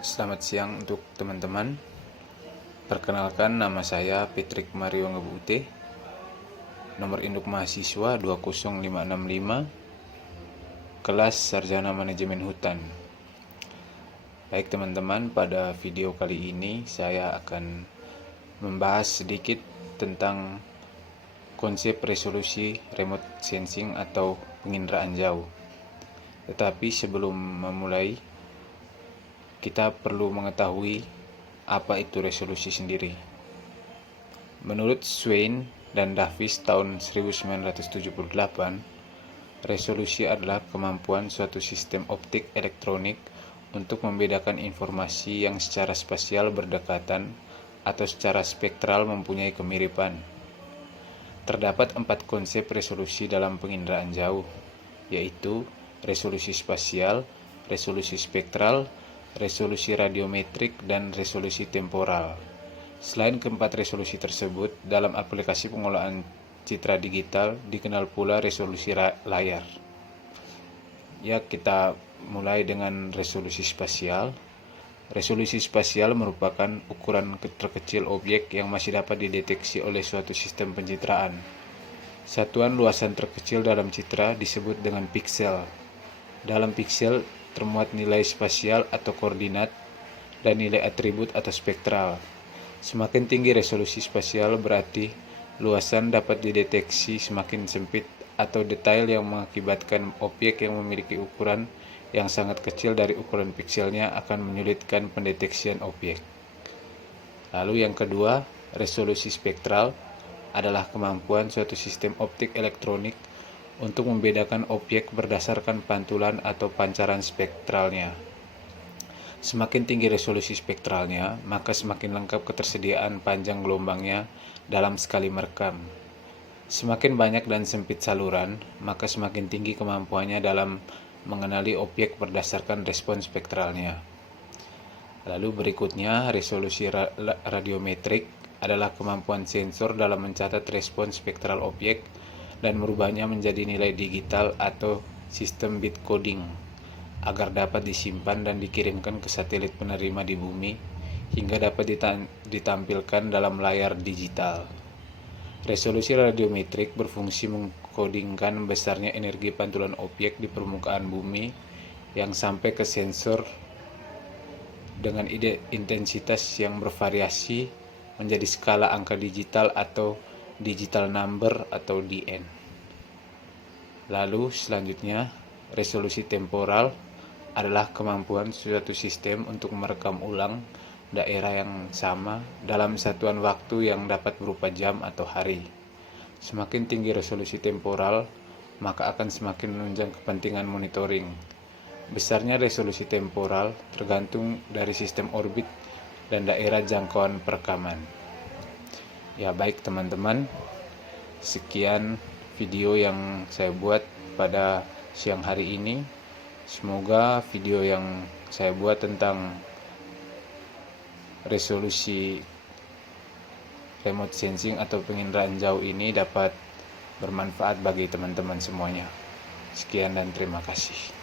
Selamat siang untuk teman-teman. Perkenalkan, nama saya Patrick Mario Ngebute. Nomor induk mahasiswa 20565, kelas Sarjana Manajemen Hutan. Baik teman-teman, pada video kali ini saya akan membahas sedikit tentang konsep resolusi remote sensing atau penginderaan jauh. Tetapi sebelum memulai, kita perlu mengetahui apa itu resolusi sendiri. Menurut Swain dan Davis tahun 1978, resolusi adalah kemampuan suatu sistem optik elektronik untuk membedakan informasi yang secara spasial berdekatan atau secara spektral mempunyai kemiripan. Terdapat 4 konsep resolusi dalam penginderaan jauh, yaitu resolusi spasial, resolusi spektral, resolusi radiometrik, dan resolusi temporal. Selain keempat resolusi tersebut, dalam aplikasi pengolahan citra digital dikenal pula resolusi layar. Ya, kita mulai dengan resolusi spasial. Resolusi spasial merupakan ukuran terkecil objek yang masih dapat dideteksi oleh suatu sistem pencitraan. Satuan luasan terkecil dalam citra disebut dengan piksel. Dalam piksel termuat nilai spasial atau koordinat dan nilai atribut atau spektral. Semakin tinggi resolusi spasial berarti luasan dapat dideteksi semakin sempit atau detail yang mengakibatkan objek yang memiliki ukuran yang sangat kecil dari ukuran pikselnya akan menyulitkan pendeteksian objek. Lalu yang kedua, resolusi spektral adalah kemampuan suatu sistem optik elektronik untuk membedakan objek berdasarkan pantulan atau pancaran spektralnya. Semakin tinggi resolusi spektralnya, maka semakin lengkap ketersediaan panjang gelombangnya dalam sekali merekam. Semakin banyak dan sempit saluran, maka semakin tinggi kemampuannya dalam mengenali objek berdasarkan respons spektralnya. Lalu berikutnya, resolusi radiometrik adalah kemampuan sensor dalam mencatat respons spektral objek dan merubahnya menjadi nilai digital atau sistem bit coding agar dapat disimpan dan dikirimkan ke satelit penerima di bumi hingga dapat ditampilkan dalam layar digital. Resolusi radiometrik berfungsi mengkodingkan besarnya energi pantulan objek di permukaan bumi yang sampai ke sensor dengan intensitas yang bervariasi menjadi skala angka digital atau digital number atau DN. Lalu selanjutnya, resolusi temporal adalah kemampuan suatu sistem untuk merekam ulang daerah yang sama dalam satuan waktu yang dapat berupa jam atau hari. Semakin tinggi resolusi temporal, maka akan semakin menunjang kepentingan monitoring. Besarnya resolusi temporal tergantung dari sistem orbit dan daerah jangkauan perekaman. Ya, baik teman-teman, sekian video yang saya buat pada siang hari ini. Semoga video yang saya buat tentang resolusi remote sensing atau penginderaan jauh ini dapat bermanfaat bagi teman-teman semuanya. Sekian dan terima kasih.